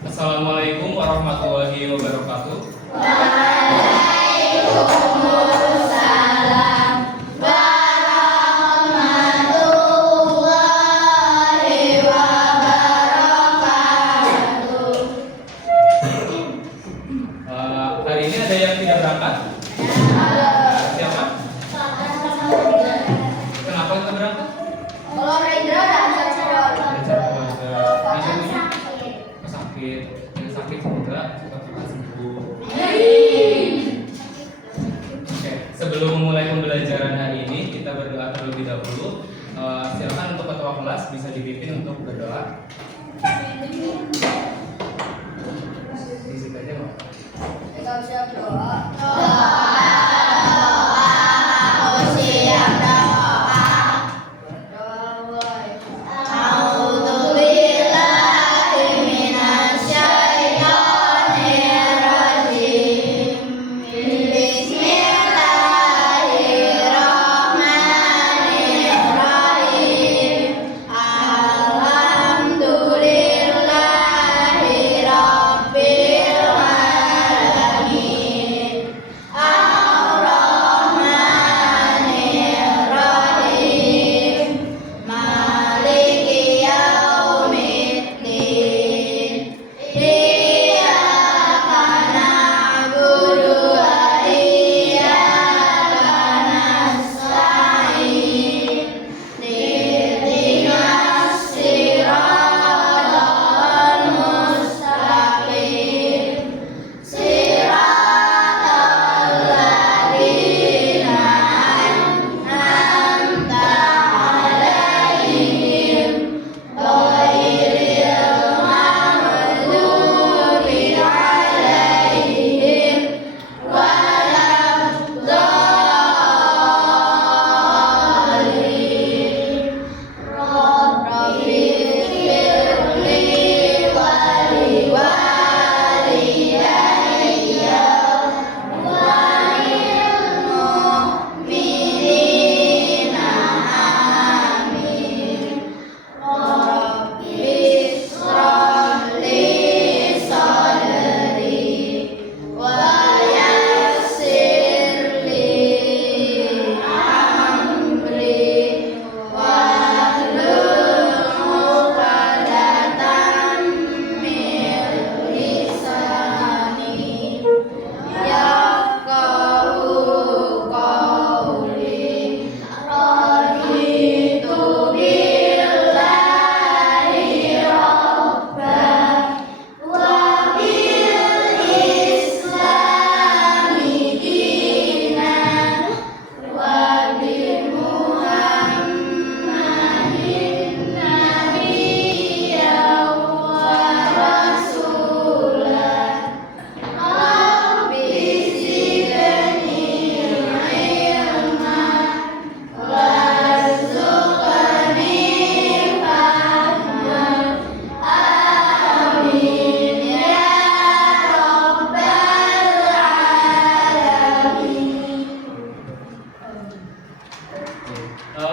Assalamualaikum warahmatullahi wabarakatuh. Waalaikumsalam warahmatullahi wabarakatuh. Hari ini ada yang tidak berangkat? Siapa? Kenapa kita berangkat? Kalau Rendra ada Sakit. Yang sakit semoga cepat sembuh. Oke, sebelum memulai pembelajaran hari ini kita berdoa terlebih dahulu. Silakan untuk ketua kelas bisa dipimpin untuk berdoa. Di situ aja Pak. Kita siap doa.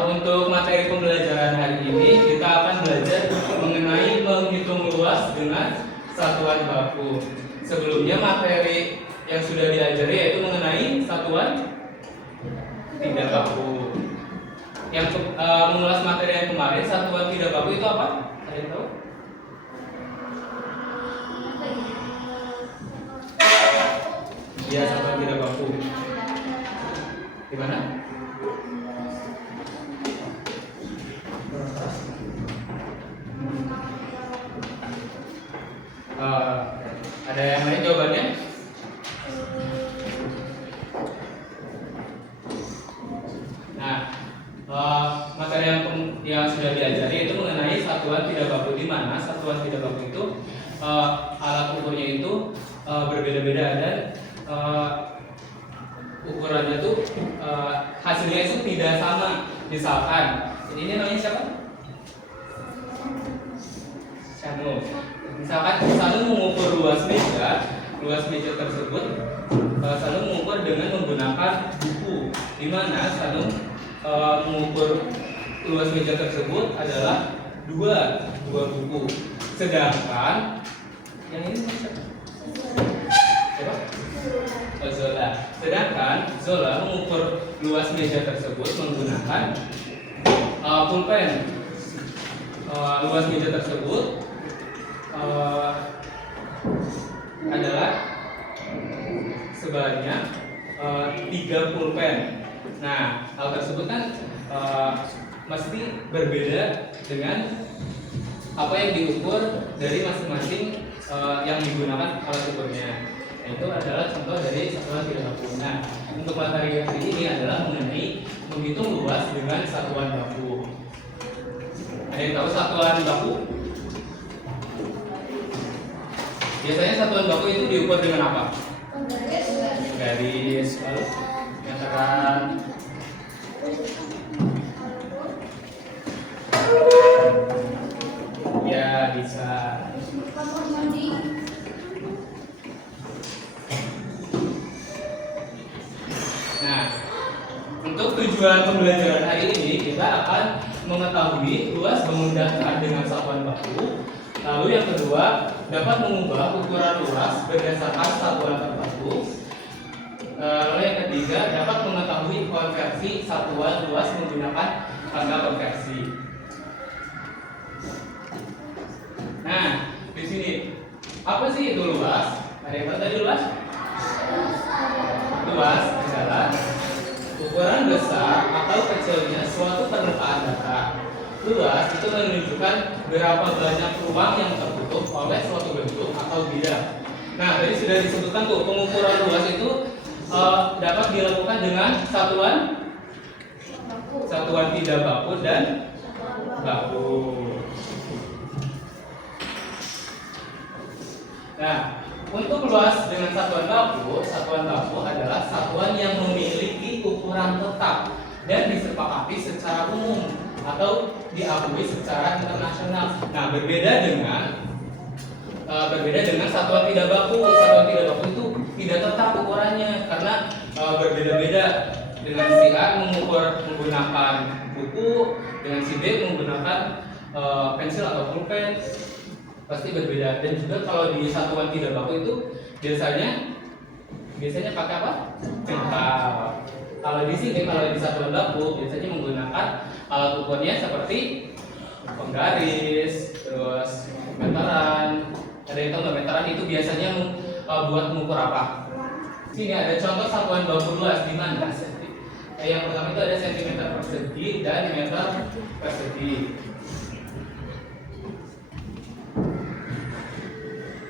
Untuk materi pembelajaran hari ini kita akan belajar mengenai menghitung luas dengan satuan baku. Sebelumnya materi yang sudah diajari yaitu mengenai satuan tidak baku. Yang mengulas materi yang kemarin, satuan tidak baku itu apa? Ada yang tahu? Ya, satuan tidak baku. Di mana? Ada yang lain jawabannya? Nah, materi yang sudah diajari itu mengenai satuan tidak baku, di mana satuan tidak baku itu alat ukurnya itu berbeda-beda dan ukurannya itu hasilnya itu tidak sama. Misalkan ini namanya siapa? Sanu. Misalkan Sanu mengukur luas meja tersebut, Sanu mengukur dengan menggunakan buku, di mana Sanu mengukur luas meja tersebut adalah dua buku. Sedangkan Yang ini siapa? Siapa? Oh, Zola. Sedangkan Zola mengukur luas meja tersebut menggunakan pulpen. Luas meja tersebut adalah sebanyak 3 pulpen. Nah, hal tersebut kan mesti berbeda dengan apa yang diukur dari masing-masing yang digunakan alat ukurnya. Itu adalah contoh dari satuan tidak baku. Nah, untuk materi hari ini adalah mengenai menghitung luas dengan satuan baku. Ada yang tahu satuan baku? Biasanya satuan baku itu diukur dengan apa? Garis, lalu meteran. Ya, bisa. Nah, untuk tujuan pembelajaran hari ini kita akan mengetahui luas bangun dasar dengan satuan baku. Lalu yang kedua, dapat mengubah ukuran luas berdasarkan satuan tertentu. Lalu yang ketiga, dapat mengetahui konversi satuan luas menggunakan angka konversi. Nah, di sini apa sih itu luas? Ada yang tahu tadi luas? Luas adalah ukuran besar atau kecilnya suatu permukaan datar. Luas itu menunjukkan berapa banyak ruang yang tertutup oleh suatu bentuk atau bidang. Nah, tadi sudah disebutkan tuh pengukuran luas itu dapat dilakukan dengan satuan tidak baku dan baku. Nah, untuk luas dengan satuan baku adalah satuan yang memiliki ukuran tetap dan disepakati secara umum atau diakui secara internasional. Nah, berbeda dengan satuan tidak baku. Satuan tidak baku itu tidak tetap ukurannya karena berbeda-beda. Dengan si A mengukur menggunakan buku, dengan si B menggunakan pensil atau pulpen, pasti berbeda. Dan juga kalau di satuan tidak baku itu biasanya pakai apa? Jengkal. Kalau di sini, kalau di satuan baku biasanya menggunakan alat ukurnya seperti penggaris, terus meteran. Ada yang tahu nggak meteran itu biasanya buat mengukur apa? Sini ada contoh satuan baku luas di mana? Yang pertama itu ada sentimeter persegi dan meter persegi.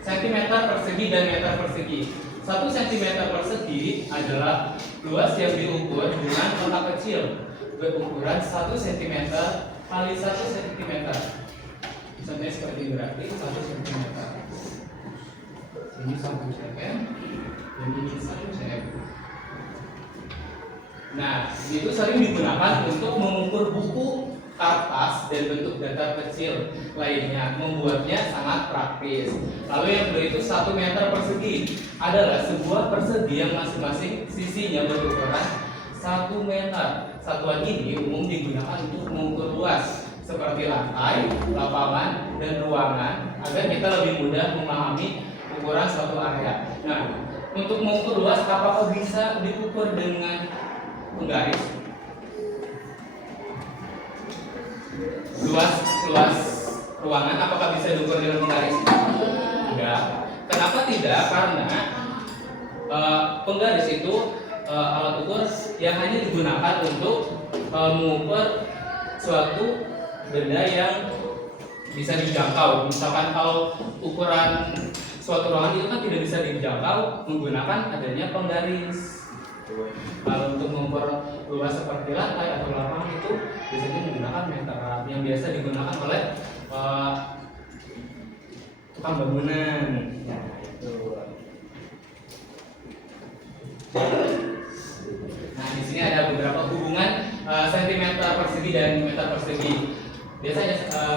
Sentimeter persegi dan meter persegi. 1 cm persegi adalah luas yang diukur dengan kotak kecil berukuran 1 cm kali 1 cm. Contohnya seperti ini, berarti 1 cm. Ini 1 cm dan ini 1 cm. Nah, itu sering digunakan untuk mengukur buku, kertas, dan bentuk datar kecil lainnya, membuatnya sangat praktis. Lalu yang kedua itu 1 meter persegi adalah sebuah persegi yang masing-masing sisinya berukuran 1 meter. Satuan ini umum digunakan untuk mengukur luas seperti lantai, lapangan, dan ruangan agar kita lebih mudah memahami ukuran suatu area. Nah, untuk mengukur luas apakah bisa diukur dengan penggaris? Luas ruangan apakah bisa diukur dengan penggaris? Enggak. Kenapa tidak? Karena penggaris itu alat ukur yang hanya digunakan untuk mengukur suatu benda yang bisa dijangkau. Misalkan kalau ukuran suatu ruangan itu kan tidak bisa dijangkau menggunakan adanya penggaris. Kalau untuk mengukur luas seperti lantai atau lapangan itu biasanya menggunakan meteran yang biasa digunakan oleh tukang bangunan. Ya, itu. Nah, di sini ada beberapa hubungan sentimeter persegi dan meter persegi. Biasanya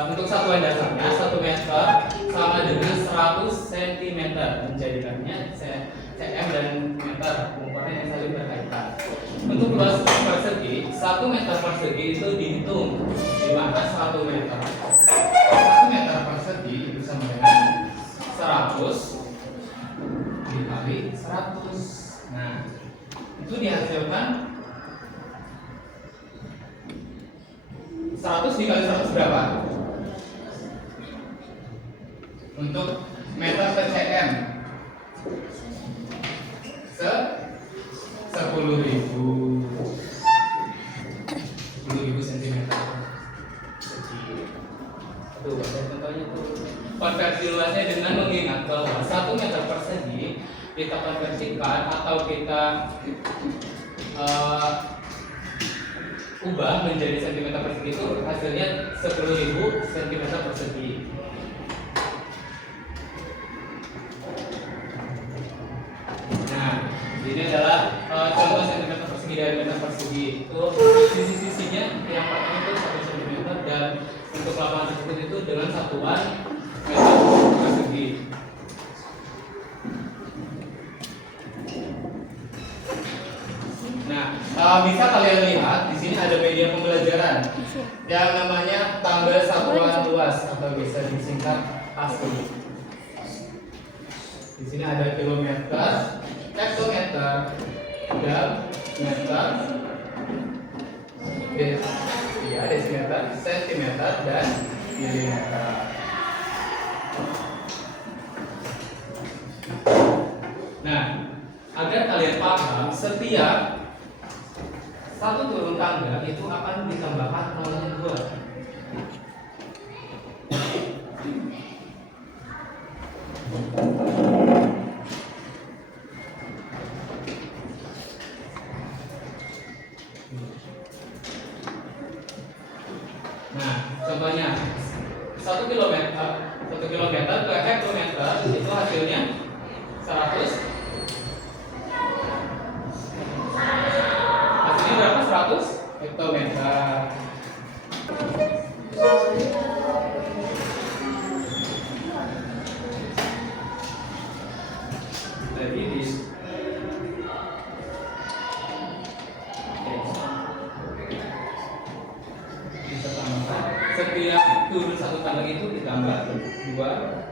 untuk satuan dasarnya 1 meter sama dengan 100 cm, menjadikannya cm dan meter, ukurannya yang saling berkaitan. Untuk luas persegi, 1 meter persegi itu dihitung di mana 1 meter persegi itu sama dengan 100 dikali 100. Nah, itu dihasilkan 100 dikali 100 berapa? Untuk meter per cm 10.000 cm. Tuh, ada contohnya tuh. Konversi luasnya dengan mengingat bahwa 1 meter persegi kita konversikan atau kita ubah menjadi cm persegi itu hasilnya 10.000 cm persegi. Nah, ini adalah contoh cm persegi dari meter persegi. Itu sisi-sisinya yang pertama itu 1 cm dan untuk lapangan tersebut itu dengan satuan meter persegi. Nah, bisa kalian lihat di sini ada media pembelajaran yang namanya tanggal satuan luas atau bisa disingkat ASLI. Di sini ada kilometer, hektometer, meter, desimeter, sentimeter, dan milimeter. Nah, agar kalian paham, setiap satu turun tangga itu akan ditambahkan nolnya 2. Nah, contohnya 1 kilometer ke hektometer itu hasilnya 100. Hasilnya berapa? 100 hektometer. Jadi bisa tambahkan setiap turun 1 tangga itu ditambah 2.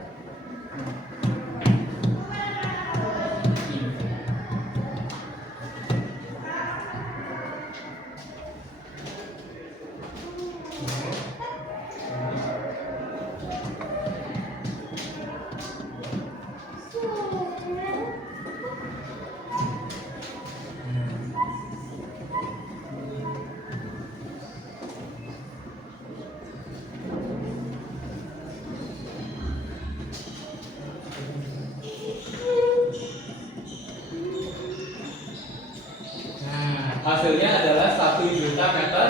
Hasilnya adalah 1 juta meter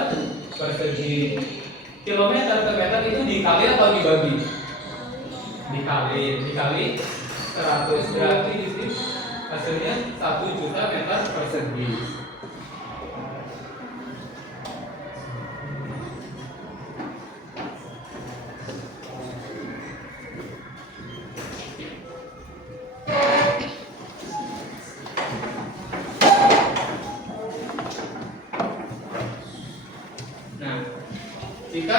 persegi. Kilometer ke meter itu dikali atau dibagi? Dikali 100, berarti di sini hasilnya 1 juta meter persegi. Jika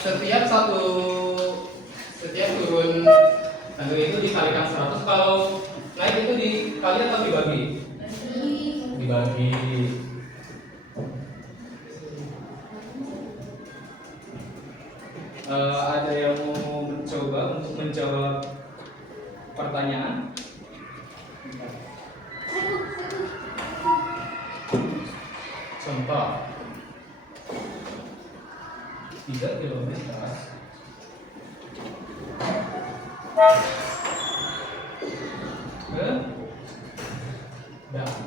setiap turun tangga itu dikalikan 100, kalau naik itu dikali atau dibagi? Dibagi. Ada yang mau mencoba untuk menjawab pertanyaan? Contoh 3 kilometer ke dalam.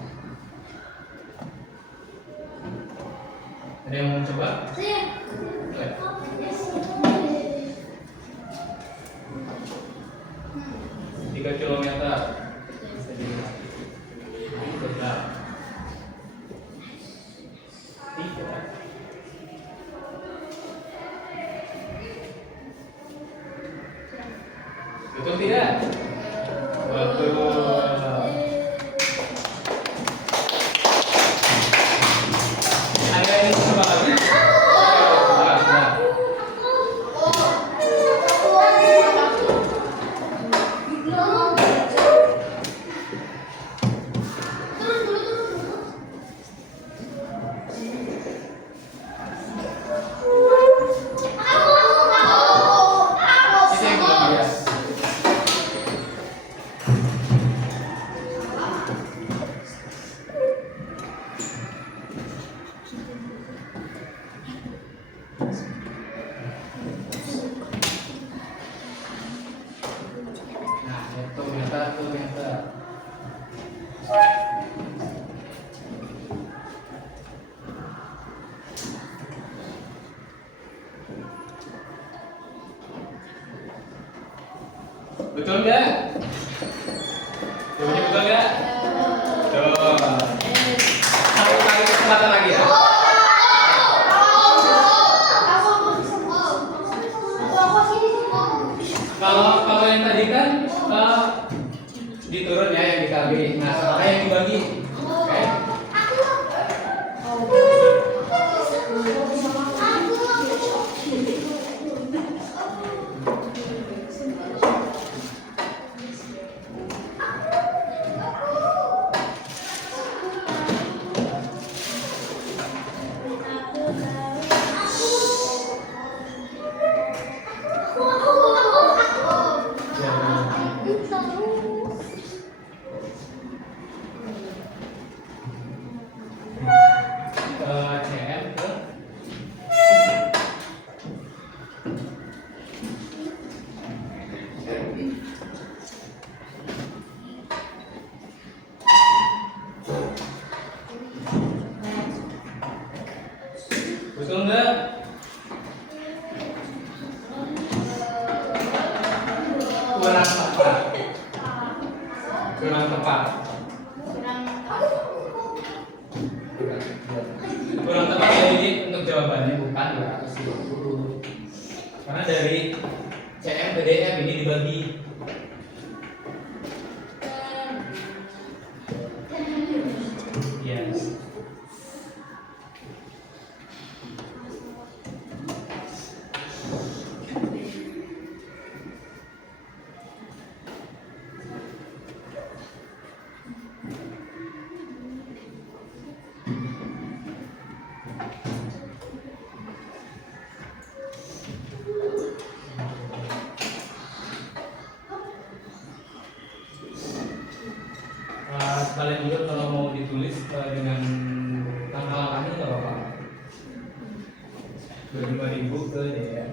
Ada yang mau mencoba? Oke. 3 kilometer bisa dilihat. Ke dalam. 3. Betul tidak? Betul. Ada yang coba lagi? 1 meter. Betul nggak? Jawabannya betul nggak? Betul. Satu kali kesempatan lagi ya. Kalau yang tadi kan diturun ya yang dikali. Nah sekarang yang dibagi. Oke. CM ke betul nggak? Kurang tepat. Kurang tepat. Kurang tepat jadi untuk jawabannya bukan 220. Karena dari CM ke DM ini dibagi. Yes. Sekalian juga kalau mau ditulis dengan langkah-langkahnya nggak apa-apa. 25.000 ke DM.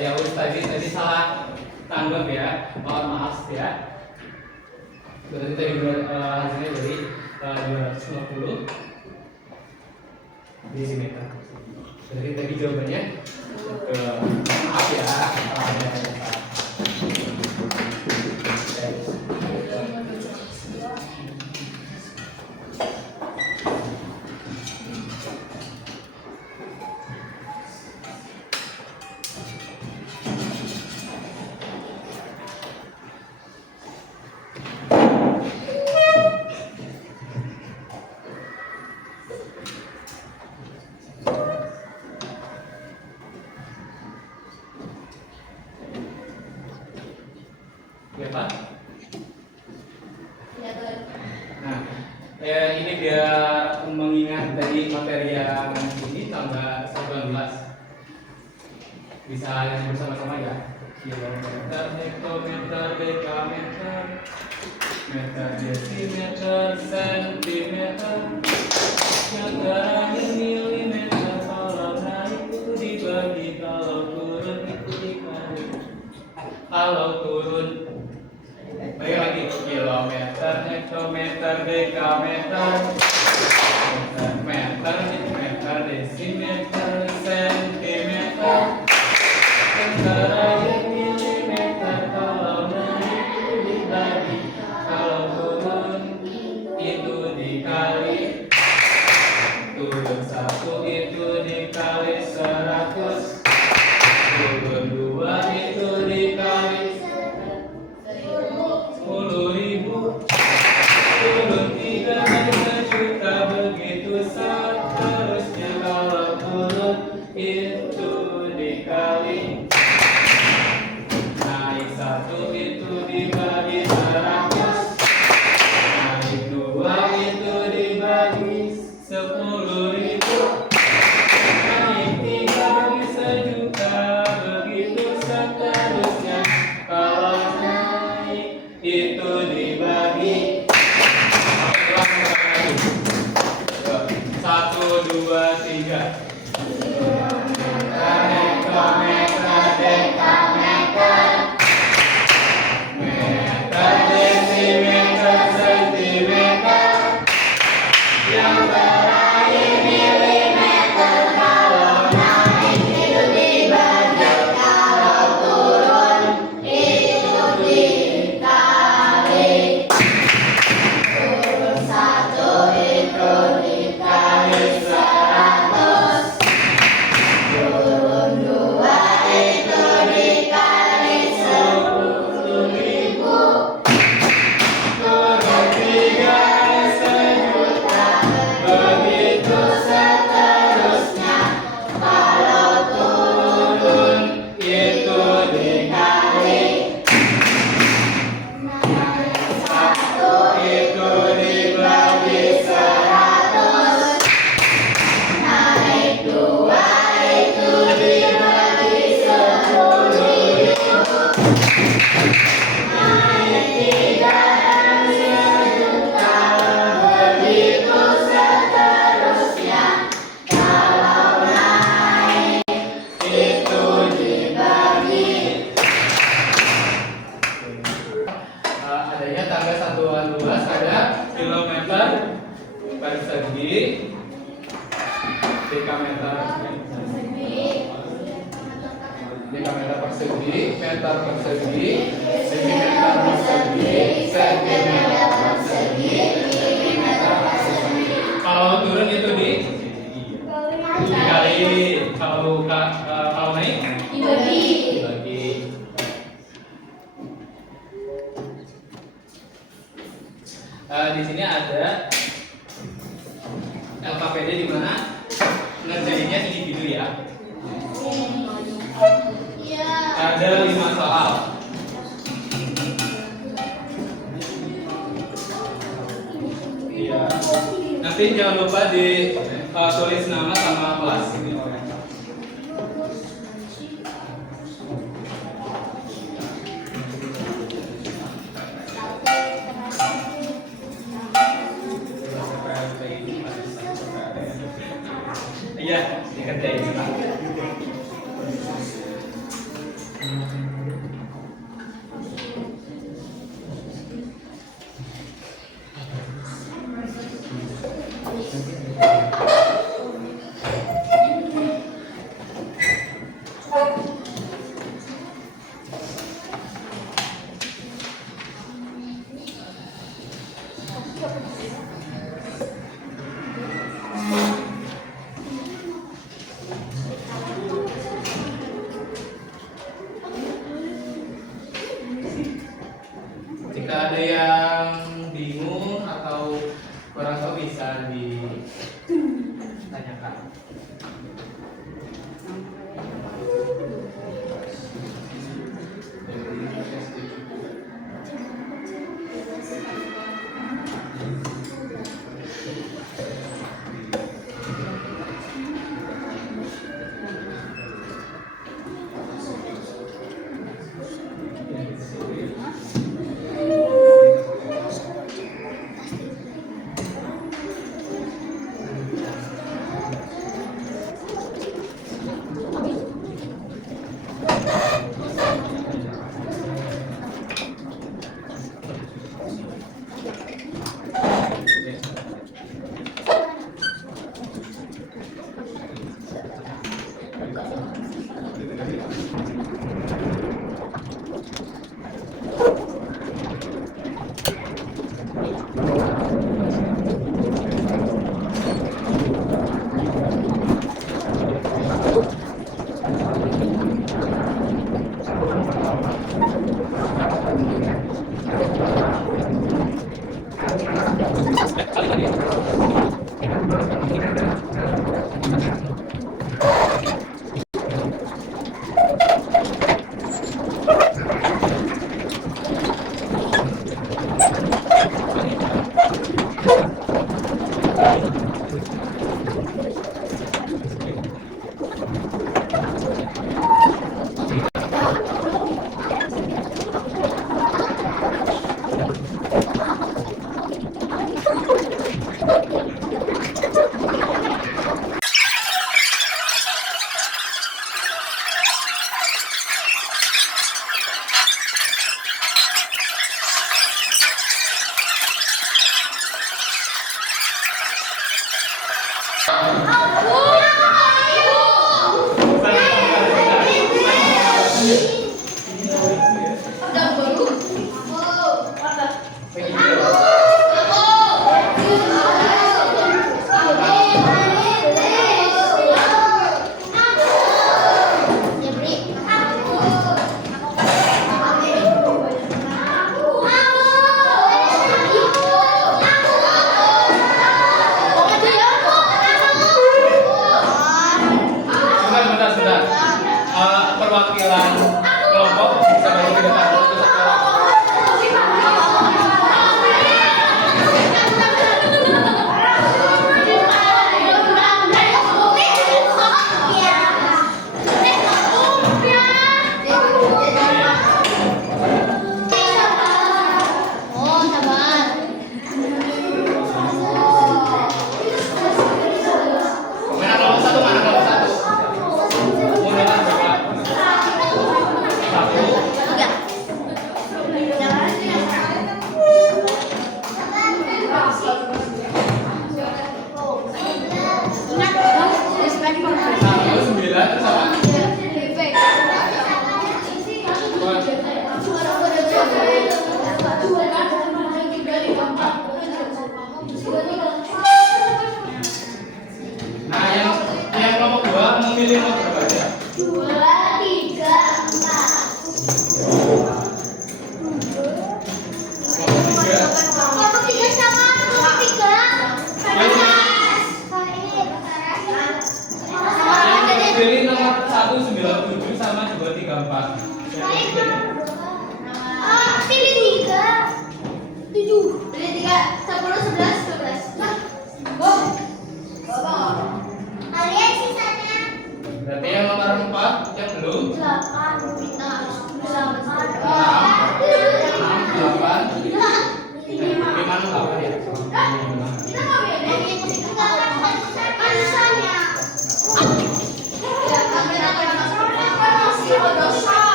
Ya wis tadi salah tanggap ya, mohon maaf ya. Berarti tadi hasilnya dari 250 desimeter. Berarti tadi jawabannya maaf ya. Ya Pak? Nah, ini biar mengingat tadi materi yang ini tanggal 19. Bisa yang bersama-sama ya. Kilometer, hektometer, dekameter, meter, desimeter, sentimeter, meter, milimeter. Kalau naik itu dibagi, kalau turun itu dikali. Kalau turun baik lagi, kilometer, hektometer, dekameter, meter, meter, desimeter, sentimeter, meter, milimeter. Kalau naik itu dibagi, kalau turun itu dikali. 2, 3. Hektometer, dekameter. Meter, desimeter, sentimeter. Yang terakhir milimeter. Kalau naik itu dibagi, kalau turun itu dikali. Turun 1 itu dikali 100. Turun 2 itu dikali 10.000. Turun 3 1.000.000. Begitu seterusnya. Kalau turun itu dikali. Naik 1 itu dibagi 100. Naik 2 itu dibagi 10.000. Naik 3 1.000.000. Begitu seterusnya. Kalau naik itu dibagi. Adanya tangga satuan luas ada kilometer persegi, dekameter persegi, meter persegi, sentimeter persegi, sentimeter persegi, milimeter persegi. Kalau turun itu dikali, kalau naik Dibagi. dibagi. Di sini ada LKPD di mana ngerjainnya individu ya. Iya. Ada 5 soal. Iya. Nanti jangan lupa tulis nama sama kelas. Iya, dikerjain. Jika ada yang bingung atau kurang tahu bisa ditanyakan. pilih nomor berapa aja? 2, 3, 4. Kelompok 3. Kelompok 3 sama kelompok 3. Yang pilih nomor 197 sama 234. Siapa yang pilih? Pilih 3. 7. Pilih 3. 10, 11, 12. Kalian sisanya. Berarti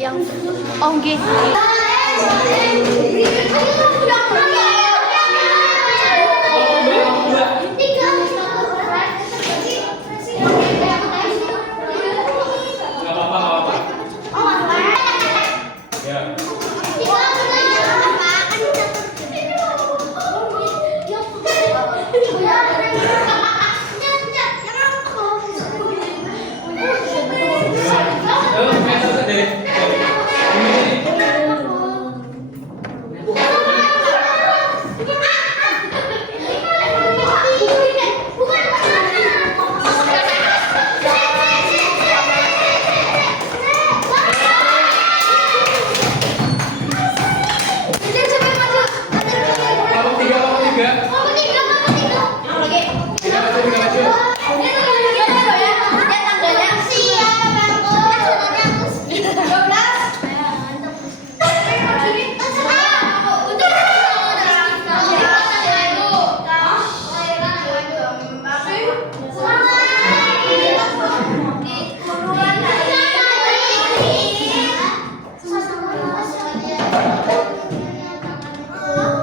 yang oh nggih. Nggak apa-apa. Ya. Main satu deh. Ini. Kelompok tiga. Tiga maju.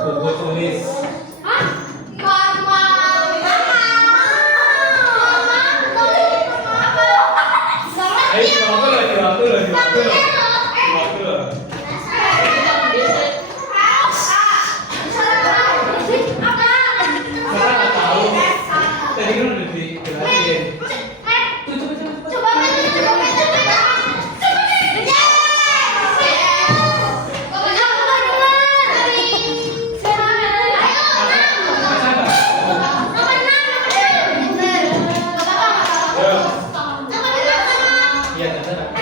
Buku tulis. Waktu loh. Masa nggak tahu? Tadi kan udah dijelasin. Masa nggak? Iya, terserah.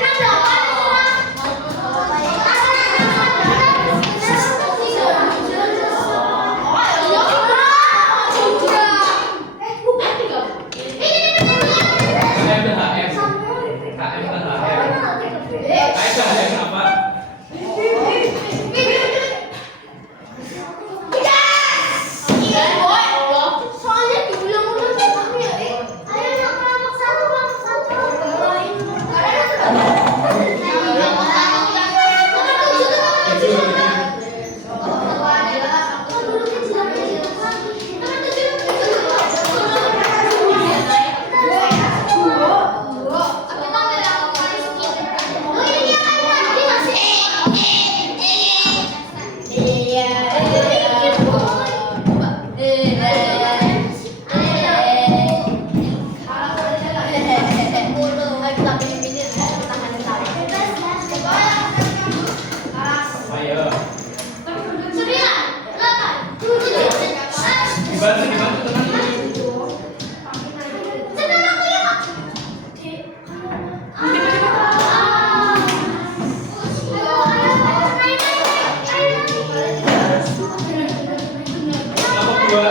Dibantu tenang. Kelompok dua.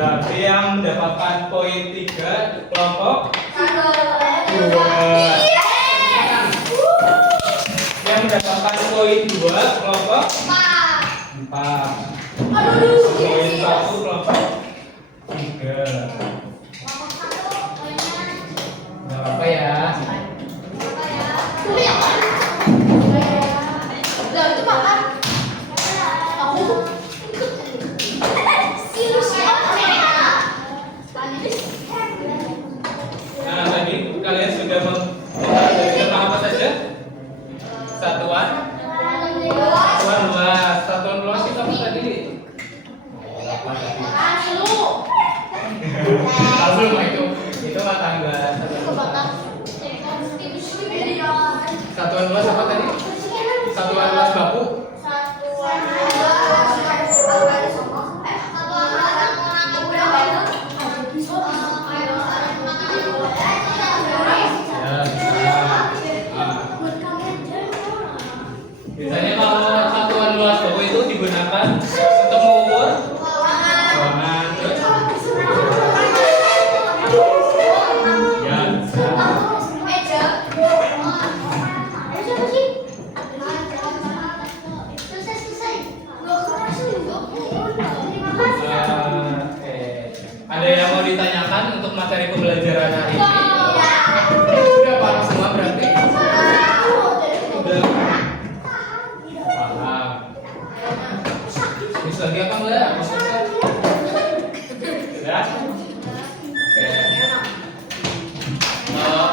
Berarti yang mendapatkan poin 3 kelompok 2. Yang mendapatkan poin 2 kelompok 4. Poin 1 kelompok 3. Gak apa-apa ya. Nah, tadi kalian sudah mempelajari tentang apa saja? Satuan luas. Satuan luas itu apa tadi? Apa tadi? Langsung itu mah tangga. Satuan luas apa tadi? Satuan luas baku. Biasanya kalau satuan luas baku itu digunakan untuk mengukur ruangan. Terus ya, ada yang mau ditanyakan untuk materi pembelajaran hari ini? Sudah paham semua berarti? Sudah paham. Bisa lagi apa enggak? Sudah? Oke.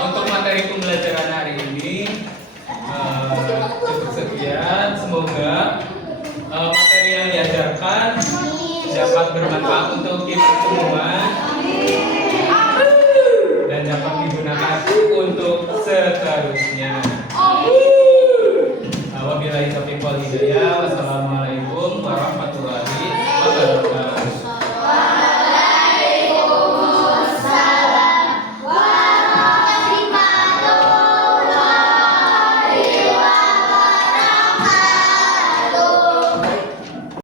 Untuk materi pembelajaran hari ini cukup sekian. Semoga materi yang diajarkan dapat bermanfaat untuk kita semua.